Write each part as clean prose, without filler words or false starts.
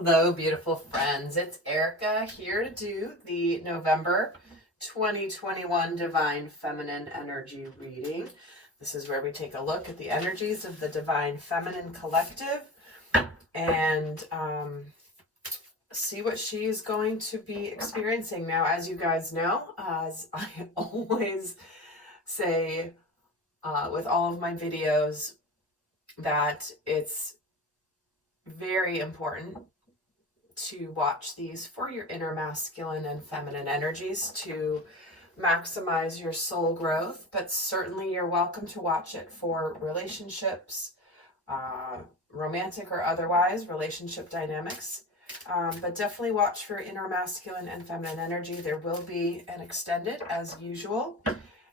Hello, beautiful friends. It's Erica here to do the November 2021 Divine Feminine Energy reading. This is where we take a look at the energies of the Divine Feminine Collective and see what she is going to be experiencing. Now, as you guys know, as I always say with all of my videos, that it's very important to watch these for your inner masculine and feminine energies to maximize your soul growth, but certainly you're welcome to watch it for relationships, romantic or otherwise, relationship dynamics. But definitely watch for inner masculine and feminine energy. There will be an extended as usual.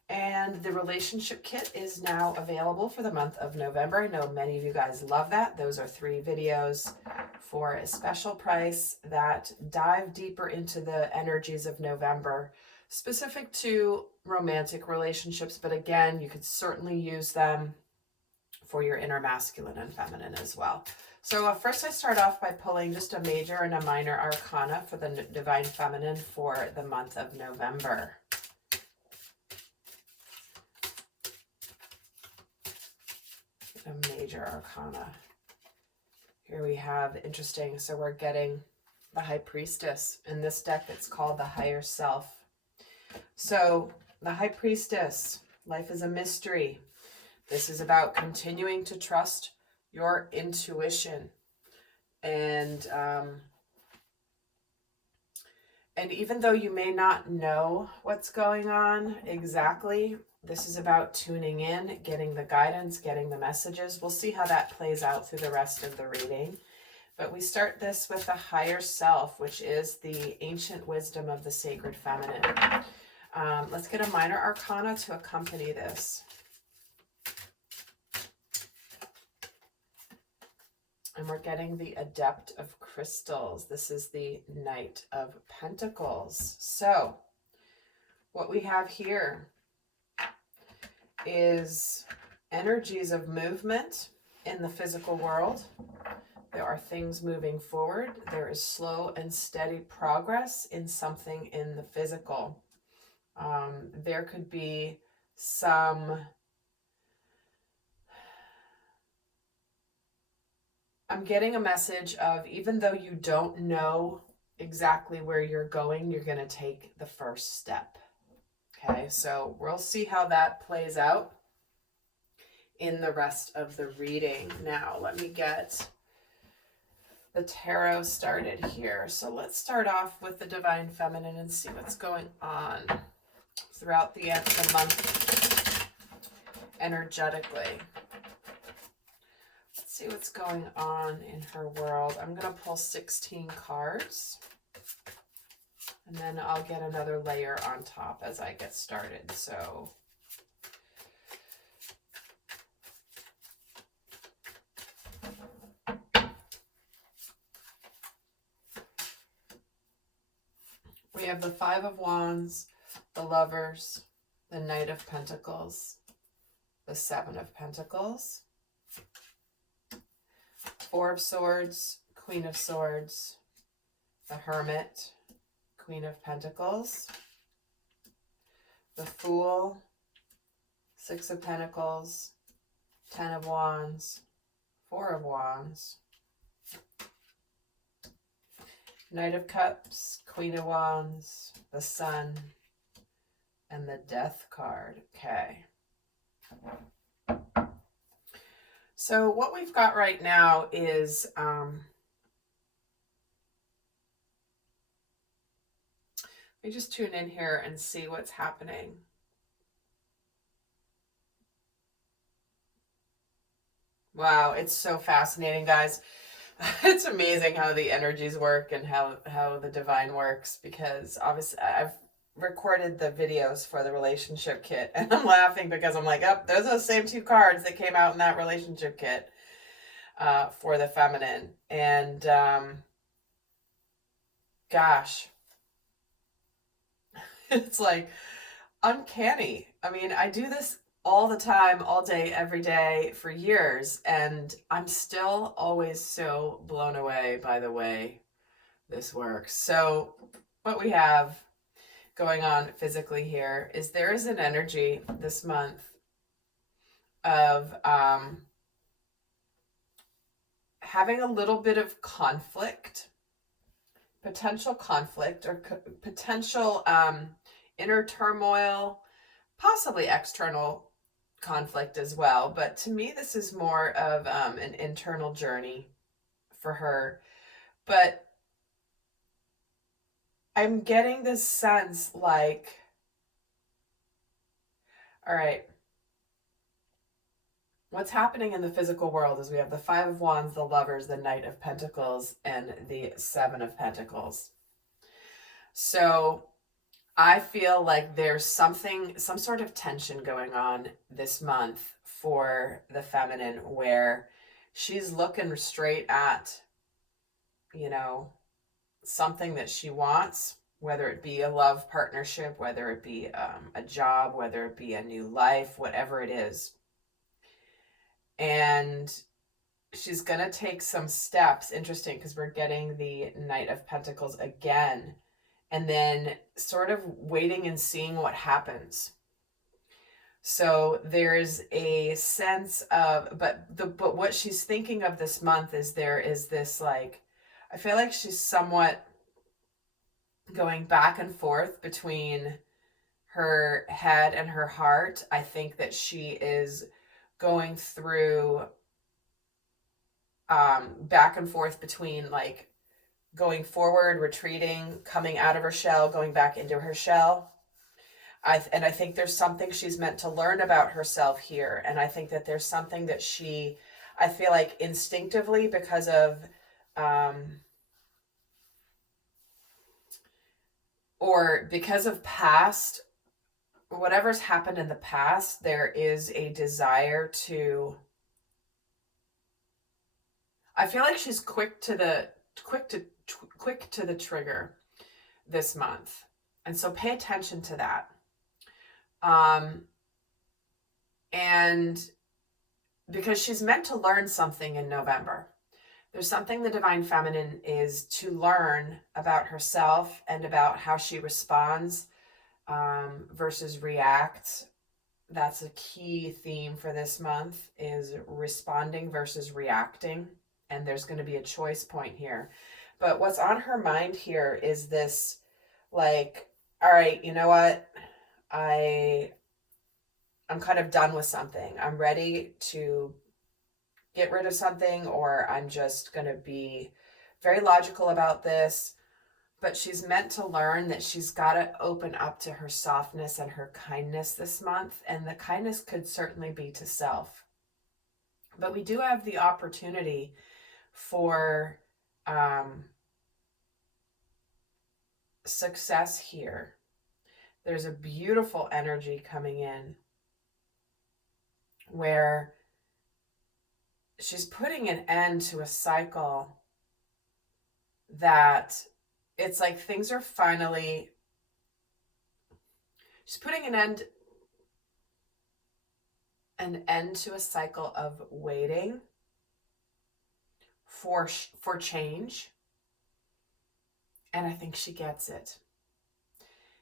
And the relationship kit is now available for the month of November. I know many of you guys love that. Those are 3 videos for a special price that dive deeper into the energies of November, specific to romantic relationships. But again, you could certainly use them for your inner masculine and feminine as well. So first I start off by pulling just a major and a minor arcana for the Divine Feminine for the month of November. A major arcana. Here we have, interesting, so we're getting the High Priestess. In this deck, it's called the Higher Self. So the High Priestess, life is a mystery. This is about continuing to trust your intuition. And even though you may not know what's going on exactly, this is about tuning in, getting the guidance, getting the messages. We'll see how that plays out through the rest of the reading. But we start this with the Higher Self, which is the ancient wisdom of the sacred feminine. Let's get a minor arcana to accompany this. And we're getting the Adept of Crystals. This is the Knight of Pentacles. So what we have here is energies of movement in the physical world. There are things moving forward. There is slow and steady progress in something in the physical. There could be some... I'm getting a message of, even though you don't know exactly where you're going, you're going to take the first step. Okay, so we'll see how that plays out in the rest of the reading. Now, let me get the tarot started here. So let's start off with the Divine Feminine and see what's going on throughout the end of the month energetically. Let's see what's going on in her world. I'm going to pull 16 cards. And then I'll get another layer on top as I get started. So we have the 5 of Wands, the Lovers, the Knight of Pentacles, the 7 of Pentacles, 4 of Swords, Queen of Swords, the Hermit, Queen of Pentacles, the Fool, 6 of Pentacles, 10 of Wands, 4 of Wands, Knight of Cups, Queen of Wands, the Sun, and the Death card. Okay. So what we've got right now is... let me just tune in here and see what's happening. Wow, it's so fascinating, guys. It's amazing how the energies work and how the divine works, because obviously I've recorded the videos for the relationship kit and I'm laughing because I'm like, oh, those are the same 2 cards that came out in that relationship kit for the feminine. And gosh, it's like uncanny. I mean, I do this all the time, all day, every day for years. And I'm still always so blown away by the way this works. So what we have going on physically here is there is an energy this month of having a little bit of conflict, potential conflict, or potential inner turmoil, possibly external conflict as well. But to me, this is more of an internal journey for her. But I'm getting this sense like, all right, what's happening in the physical world is we have the Five of Wands, the Lovers, the Knight of Pentacles, and the Seven of Pentacles. So I feel like there's some sort of tension going on this month for the feminine where she's looking straight at, something that she wants, whether it be a love partnership, whether it be a job, whether it be a new life, whatever it is. And she's going to take some steps. Interesting, because we're getting the Knight of Pentacles again. And then sort of waiting and seeing what happens. So there's a sense of, but what she's thinking of this month is there is this like, I feel like she's somewhat going back and forth between her head and her heart. I think that she is going through back and forth between like going forward, retreating, coming out of her shell, going back into her shell. I think there's something she's meant to learn about herself here. And I think that there's something that I feel like instinctively, because of, or because of past, whatever's happened in the past, there is a desire to, I feel like she's quick to the trigger this month. And so pay attention to that. And because she's meant to learn something in November. There's something the Divine Feminine is to learn about herself and about how she responds versus reacts. That's a key theme for this month, is responding versus reacting. And there's going to be a choice point here. But what's on her mind here is this, like, all right, you know what? I'm kind of done with something. I'm ready to get rid of something, or I'm just going to be very logical about this. But she's meant to learn that she's got to open up to her softness and her kindness this month. And the kindness could certainly be to self. But we do have the opportunity for success here. There's a beautiful energy coming in where she's putting an end to a cycle that it's like things are finally, she's putting an end to a cycle of waiting for change. And I think she gets it.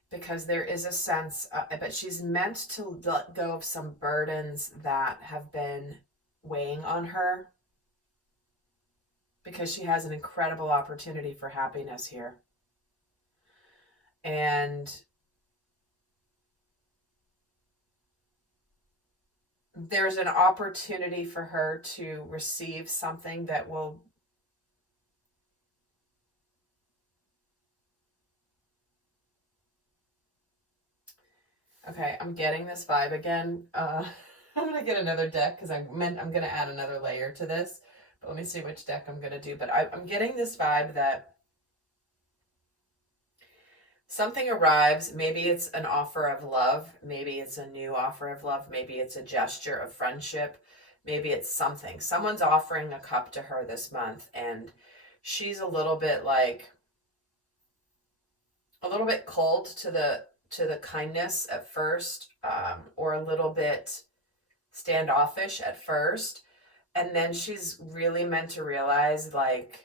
Because there is a sense, but she's meant to let go of some burdens that have been weighing on her, because she has an incredible opportunity for happiness here. And there's an opportunity for her to receive something that will okay, I'm getting this vibe again. I'm going to get another deck because I'm going to add another layer to this. But let me see which deck I'm going to do. But I'm getting this vibe that something arrives. Maybe it's an offer of love. Maybe it's a new offer of love. Maybe it's a gesture of friendship. Maybe it's something. Someone's offering a cup to her this month. And she's a little bit cold to the kindness at first, or a little bit standoffish at first. And then she's really meant to realize, like,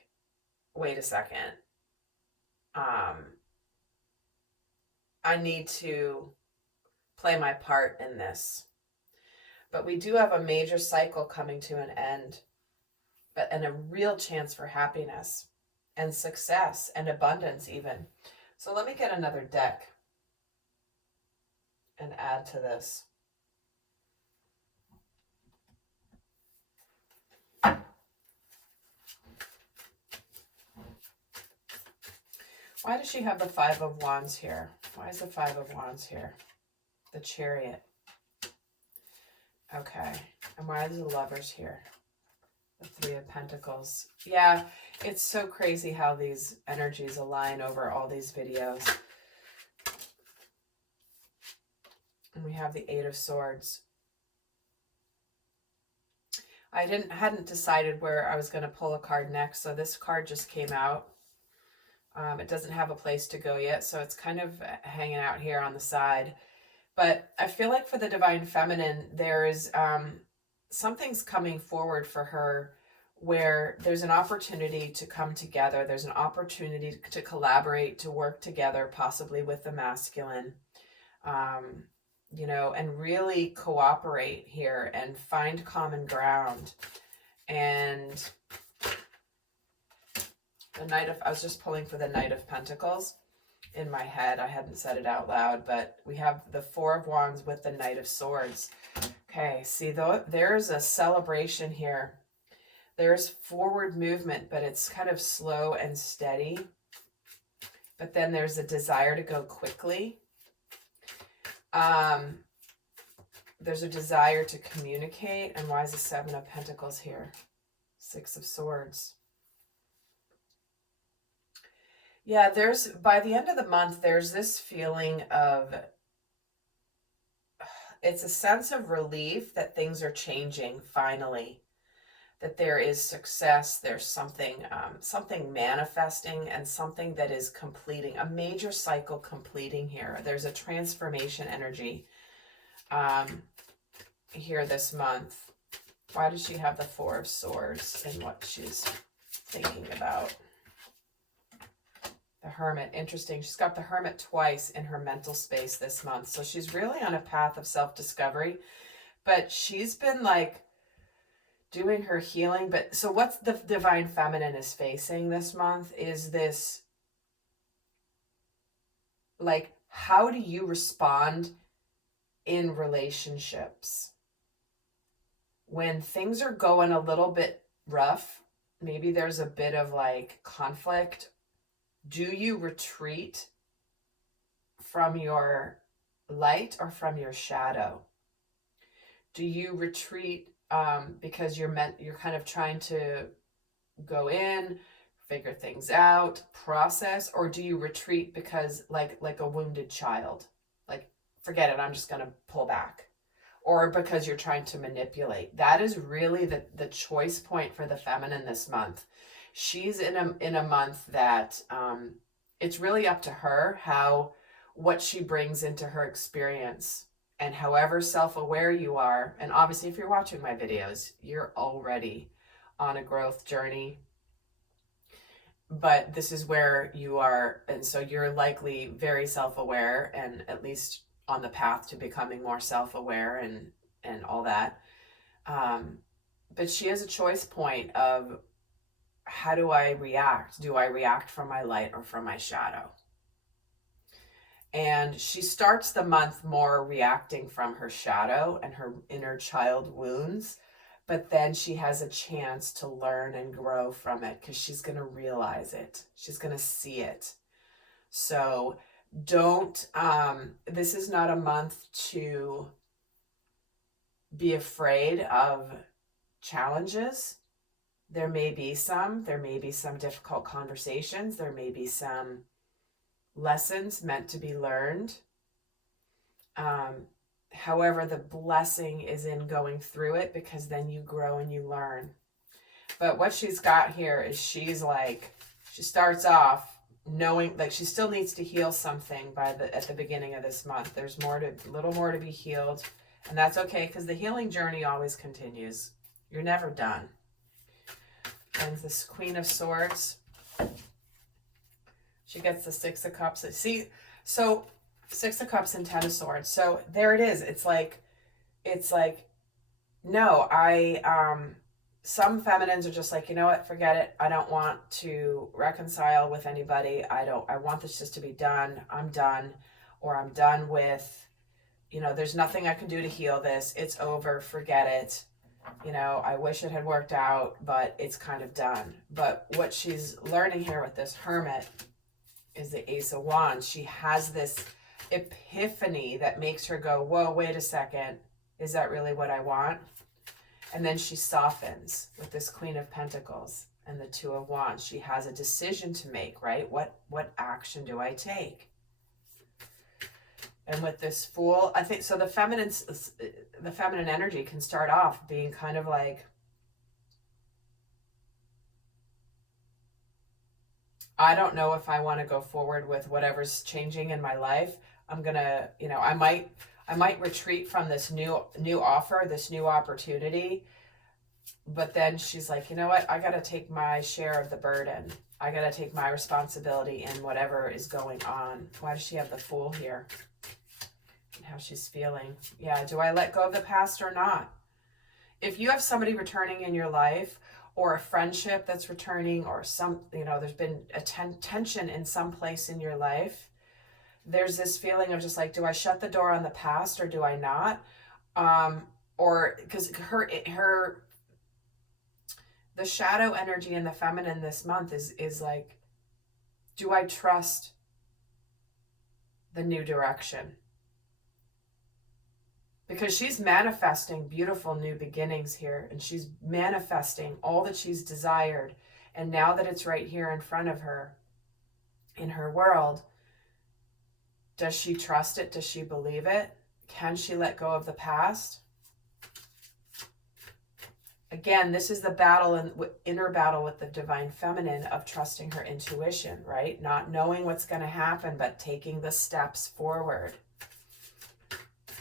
wait a second. I need to play my part in this. But we do have a major cycle coming to an end, and a real chance for happiness and success and abundance even. So let me get another deck and add to this. Why does she have the Five of Wands here? Why is the Five of Wands here? The Chariot. Okay. And why is the Lovers here? The Three of Pentacles. Yeah, it's so crazy how these energies align over all these videos. And we have the Eight of Swords. I hadn't decided where I was going to pull a card next, so this card just came out. It doesn't have a place to go yet, so it's kind of hanging out here on the side. But I feel like for the Divine Feminine, there is something's coming forward for her where there's an opportunity to come together. There's an opportunity to collaborate, to work together, possibly with the masculine, you know, and really cooperate here and find common ground. And the Knight of, I was just pulling for the Knight of Pentacles in my head. I hadn't said it out loud, but we have the Four of Wands with the Knight of Swords. Okay, see, though, there's a celebration here. There's forward movement, but it's kind of slow and steady. But then there's a desire to go quickly. There's a desire to communicate. And why is the Seven of Pentacles here? Six of Swords. Yeah, by the end of the month, there's this feeling of, it's a sense of relief that things are changing finally, that there is success, there's something manifesting and something that is completing, a major cycle completing here. There's a transformation energy here this month. Why does she have the Four of Swords and what she's thinking about? The Hermit, interesting. She's got the Hermit twice in her mental space this month. So she's really on a path of self-discovery, but she's been like doing her healing. But so what's the Divine Feminine is facing this month is this, like, how do you respond in relationships when things are going a little bit rough? Maybe there's a bit of like conflict. Do you retreat from your light or from your shadow? Do you retreat because you're kind of trying to go in, figure things out, process, or do you retreat because like a wounded child, like, forget it, I'm just going to pull back, or because you're trying to manipulate? That is really the choice point for the feminine this month. She's in a month that it's really up to her what she brings into her experience. And however self-aware you are, and obviously if you're watching my videos, you're already on a growth journey. But this is where you are, and so you're likely very self-aware and at least on the path to becoming more self-aware and all that. But she has a choice point of, how do I react? Do I react from my light or from my shadow? And she starts the month more reacting from her shadow and her inner child wounds, but then she has a chance to learn and grow from it because she's going to realize it. She's going to see it. So this is not a month to be afraid of challenges. There may be some difficult conversations. There may be some lessons meant to be learned. However, the blessing is in going through it, because then you grow and you learn. But what she's got here is she starts off knowing like she still needs to heal something at the beginning of this month. There's a little more to be healed And that's okay, because the healing journey always continues. You're never done. And this Queen of Swords, she gets the Six of Cups. See, so Six of Cups and Ten of Swords. So there it is. It's like, no, some feminines are just like, you know what, forget it. I don't want to reconcile with anybody. I want this just to be done. I'm done. Or I'm done with, there's nothing I can do to heal this. It's over. Forget it. I wish it had worked out, but it's kind of done. But what she's learning here with this Hermit is the Ace of Wands. She has this epiphany that makes her go, whoa, wait a second. Is that really what I want? And then she softens with this Queen of Pentacles and the Two of Wands. She has a decision to make, right? What action do I take? And with this Fool, I think, so the feminine energy can start off being kind of like, I don't know if I want to go forward with whatever's changing in my life. I'm going to, I might retreat from this new offer, this new opportunity. But then she's like, you know what? I got to take my share of the burden. I got to take my responsibility in whatever is going on. Why does she have the Fool here? And how she's feeling. Yeah, do I let go of the past or not? If you have somebody returning in your life, or a friendship that's returning, or there's been a tension in some place in your life, there's this feeling of just like, do I shut the door on the past or do I not? Or because the shadow energy in the feminine this month is like, do I trust the new direction? Because she's manifesting beautiful new beginnings here, and she's manifesting all that she's desired. And now that it's right here in front of her, in her world, does she trust it? Does she believe it? Can she let go of the past? Again, this is the battle and inner battle with the divine feminine of trusting her intuition, right? Not knowing what's going to happen, but taking the steps forward.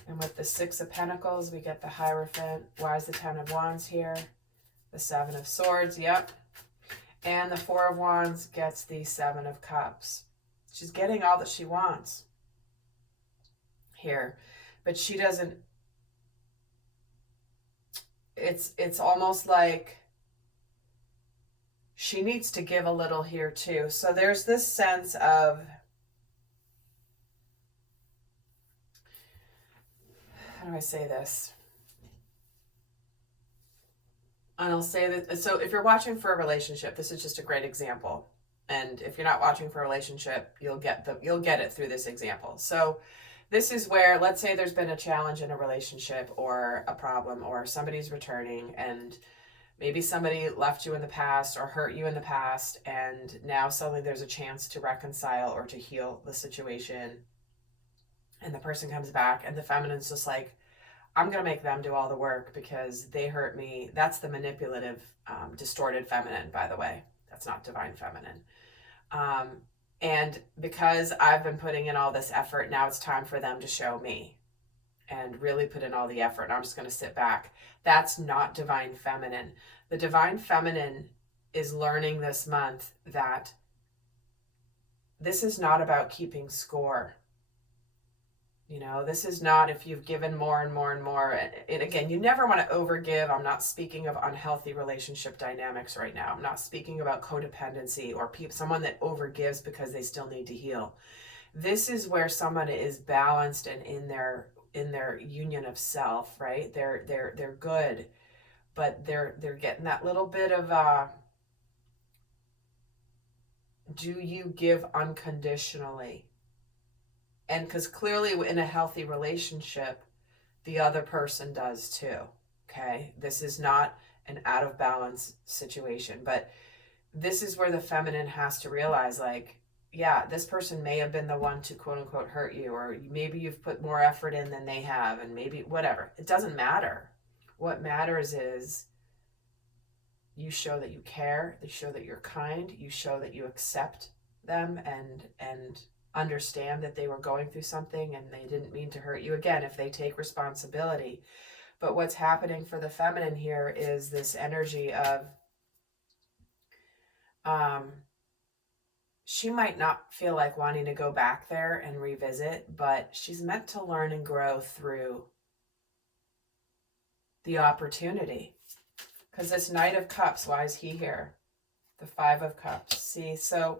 And with the Six of Pentacles, we get the Hierophant. Why is the Ten of Wands here? The Seven of Swords, yep. And the Four of Wands gets the Seven of Cups. She's getting all that she wants here. But she doesn't... It's almost like she needs to give a little here too. So there's this sense of... How do I say this? And I'll say that, so if you're watching for a relationship, this is just a great example. And if you're not watching for a relationship, you'll get it through this example. So this is where, let's say there's been a challenge in a relationship or a problem, or somebody's returning, and maybe somebody left you in the past or hurt you in the past, and now suddenly there's a chance to reconcile or to heal the situation. And the person comes back, and the feminine's just like, I'm going to make them do all the work because they hurt me. That's the manipulative, distorted feminine, by the way. That's not divine feminine. And because I've been putting in all this effort, now it's time for them to show me and really put in all the effort. And I'm just going to sit back. That's not divine feminine. The divine feminine is learning this month that this is not about keeping score. This is not if you've given more and more and more. And again, you never want to overgive. I'm not speaking of unhealthy relationship dynamics right now. I'm not speaking about codependency or someone that overgives because they still need to heal. This is where someone is balanced and in their union of self, right? They're good, but they're getting that little bit of do you give unconditionally? And because clearly in a healthy relationship, the other person does too, okay? This is not an out of balance situation, but this is where the feminine has to realize, like, yeah, this person may have been the one to quote unquote hurt you, or maybe you've put more effort in than they have, and maybe whatever. It doesn't matter. What matters is you show that you care, you show that you're kind, you show that you accept them, and understand that they were going through something and they didn't mean to hurt you. Again, if they take responsibility. But what's happening for the feminine here is this energy of she might not feel like wanting to go back there and revisit, but she's meant to learn and grow through the opportunity. Because this Knight of Cups, why is he here? The Five of Cups. See, so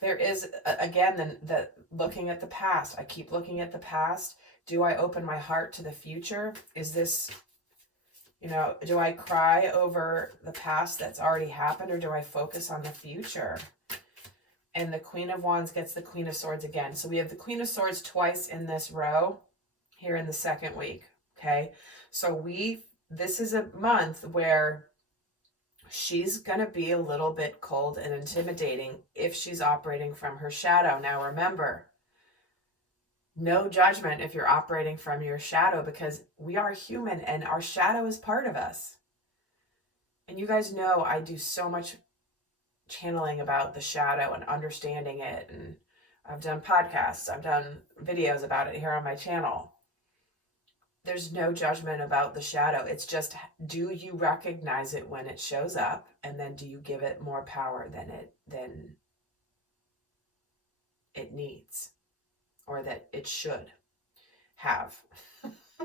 there is, again, the looking at the past. I keep looking at the past. Do I open my heart to the future? Is this, do I cry over the past that's already happened, or do I focus on the future? And the Queen of Wands gets the Queen of Swords again. So we have the Queen of Swords twice in this row here in the second week, okay? So this is a month where she's going to be a little bit cold and intimidating if she's operating from her shadow. Now remember, no judgment if you're operating from your shadow, because we are human and our shadow is part of us. And you guys know I do so much channeling about the shadow and understanding it. And I've done podcasts, I've done videos about it here on my channel. There's no judgment about the shadow. It's just, do you recognize it when it shows up? And then do you give it more power than it needs, or that it should have?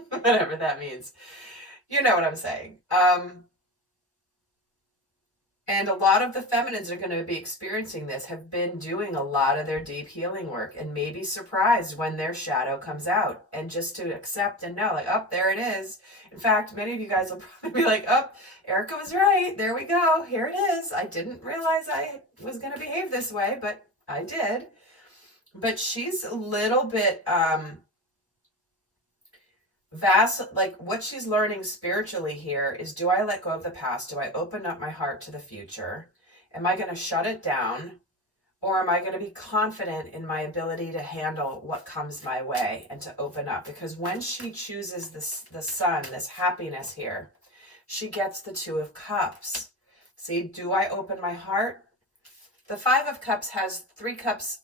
Whatever that means. You know what I'm saying. And a lot of the feminines are going to be experiencing this, have been doing a lot of their deep healing work, and may be surprised when their shadow comes out, and just to accept and know, like, oh, there it is. In fact, many of you guys will probably be like, oh, Erica was right. There we go. Here it is. I didn't realize I was going to behave this way, but I did. But she's a little bit like what she's learning spiritually here is, do I let go of the past? Do I open up my heart to the future? Am I going to shut it down? Or am I going to be confident in my ability to handle what comes my way and to open up? Because when she chooses the sun, this happiness here, she gets the Two of Cups. See, do I open my heart? The Five of Cups has 3 cups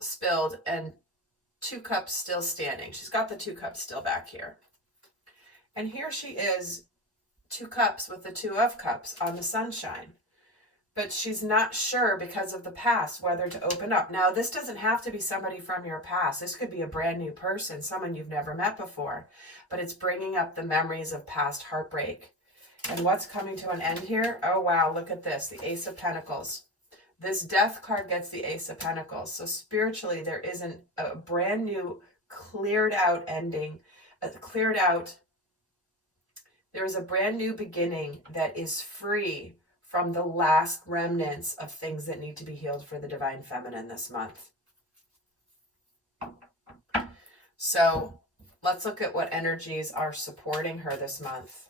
spilled and 2 cups still standing. She's got the 2 cups still back here. And here she is, 2 cups with the Two of Cups on the sunshine. But she's not sure because of the past whether to open up. Now, this doesn't have to be somebody from your past. This could be a brand new person, someone you've never met before. But it's bringing up the memories of past heartbreak. And what's coming to an end here? Oh, wow, look at this, the Ace of Pentacles. This Death card gets the Ace of Pentacles. So spiritually, there isn't a brand new, cleared out ending, there is a brand new beginning that is free from the last remnants of things that need to be healed for the Divine Feminine this month. So let's look at what energies are supporting her this month.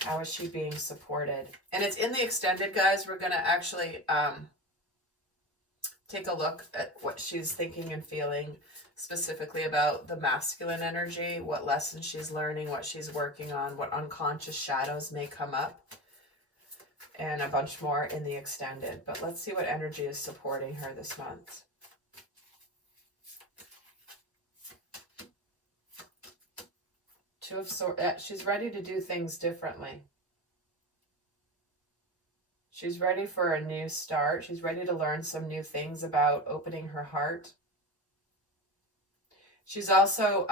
How is she being supported? And it's in the extended, guys. We're going to actually take a look at what she's thinking and feeling specifically about the masculine energy, what lessons she's learning, what she's working on, what unconscious shadows may come up, and a bunch more in the extended. But let's see what energy is supporting her this month. Two of Swords. She's ready to do things differently. She's ready for a new start. She's ready to learn some new things about opening her heart. She's also,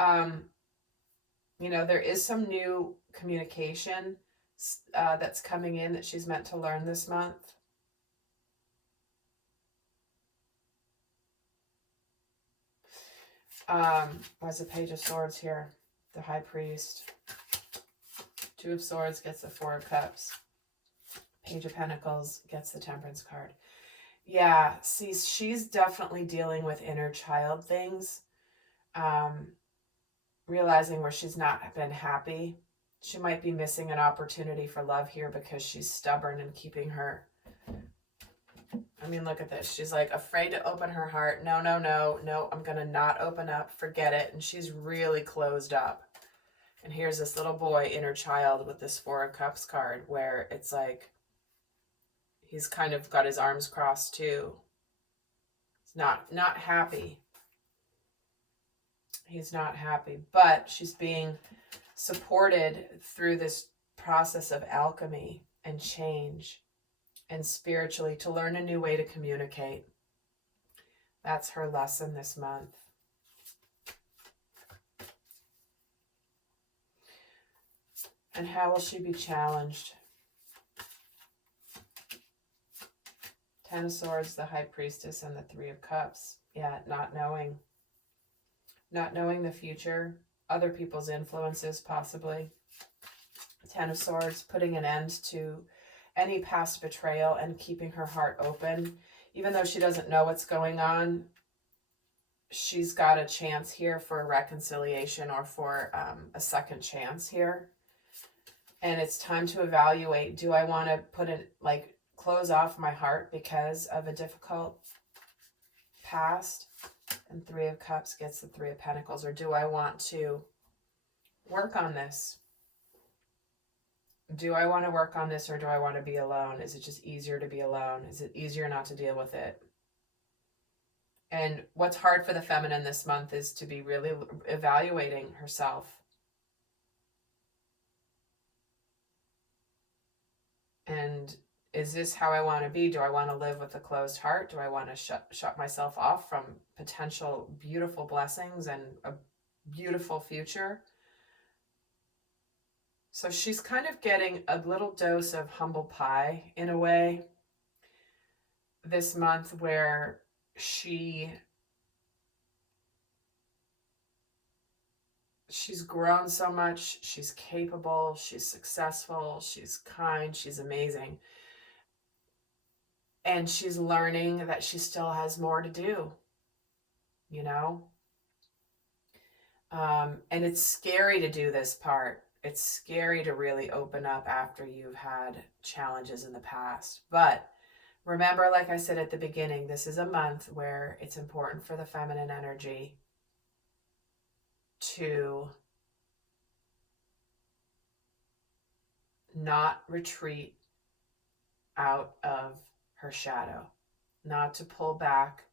there is some new communication that's coming in that she's meant to learn this month. What's the Page of Swords here? The High Priest. Two of Swords gets the Four of Cups. Page of Pentacles gets the Temperance card. Yeah, see, she's definitely dealing with inner child things. Realizing where she's not been happy. She might be missing an opportunity for love here because she's stubborn and keeping her... I mean, look at this. She's like afraid to open her heart. No, I'm going to not open up. Forget it. And she's really closed up. And here's this little boy, inner child, with this Four of Cups card where it's like he's kind of got his arms crossed too. not happy. He's not happy, but she's being supported through this process of alchemy and change and spiritually to learn a new way to communicate. That's her lesson this month. And how will she be challenged? Ten of Swords, the High Priestess, and the Three of Cups. Yeah, not knowing. Not knowing the future. Other people's influences, possibly. Ten of Swords, putting an end to any past betrayal and keeping her heart open. Even though she doesn't know what's going on, she's got a chance here for a reconciliation or for a second chance here. And it's time to evaluate, do I want to put it, like, close off my heart because of a difficult past? And Three of Cups gets the Three of Pentacles. Or do I want to work on this? Do I want to work on this, or do I want to be alone? Is it just easier to be alone? Is it easier not to deal with it? And what's hard for the feminine this month is to be really evaluating herself. And is this how I want to be? Do I want to live with a closed heart? Do I want to shut myself off from potential beautiful blessings and a beautiful future? So she's kind of getting a little dose of humble pie in a way this month, where she's grown so much. She's capable, she's successful, she's kind, she's amazing. And she's learning that she still has more to do, you know? And it's scary to do this part. It's scary to really open up after you've had challenges in the past. But remember, like I said at the beginning, this is a month where it's important for the feminine energy to not retreat out of her shadow, not to pull back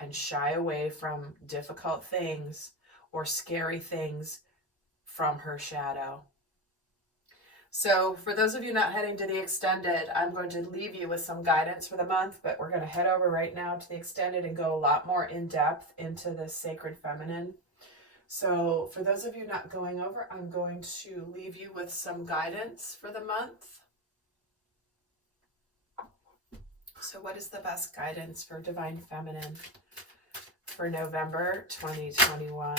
and shy away from difficult things or scary things from her shadow. So for those of you not heading to the extended, I'm going to leave you with some guidance for the month, but we're going to head over right now to the extended and go a lot more in depth into the sacred feminine. So for those of you not going over, I'm going to leave you with some guidance for the month. So what is the best guidance for Divine Feminine for November 2021?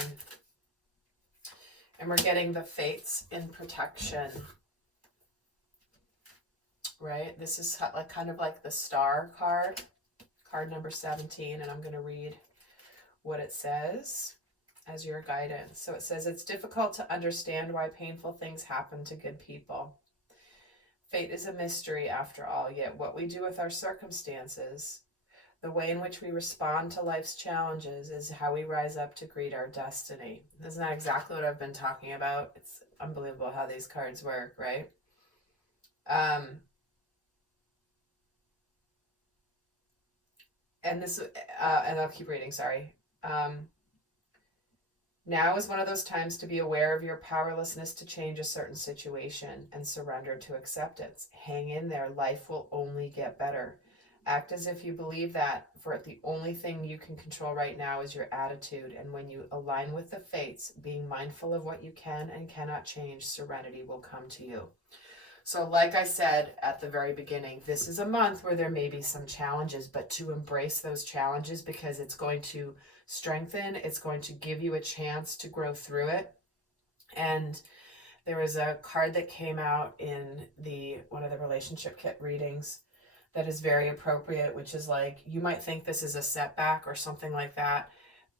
And we're getting the Fates in Protection, right? This is like kind of like the Star card, card number 17, and I'm going to read what it says as your guidance. So it says, it's difficult to understand why painful things happen to good people. Fate is a mystery after all, yet what we do with our circumstances, the way in which we respond to life's challenges, is how we rise up to greet our destiny. Isn't that exactly what I've been talking about? It's unbelievable how these cards work, right? And this, and I'll keep reading, sorry. Now is one of those times to be aware of your powerlessness to change a certain situation and surrender to acceptance. Hang in there. Life will only get better. Act as if you believe that, for the only thing you can control right now is your attitude. And when you align with the fates, being mindful of what you can and cannot change, serenity will come to you. So like I said at the very beginning, this is a month where there may be some challenges, but to embrace those challenges, because it's going to strengthen, it's going to give you a chance to grow through it. And there was a card that came out in one of the relationship kit readings that is very appropriate, which is like, you might think this is a setback or something like that,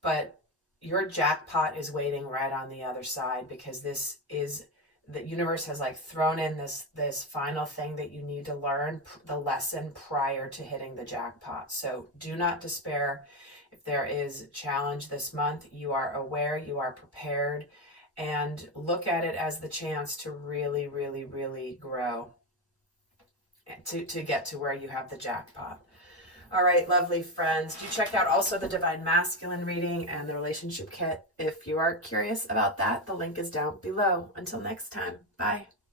but your jackpot is waiting right on the other side, because this is, the universe has like thrown in this final thing that you need to learn, the lesson prior to hitting the jackpot. So do not despair. If there is challenge this month, you are aware, you are prepared, and look at it as the chance to really, really, really grow, to get to where you have the jackpot. All right, lovely friends. Do check out also the Divine Masculine reading and the relationship kit if you are curious about that. The link is down below. Until next time, bye.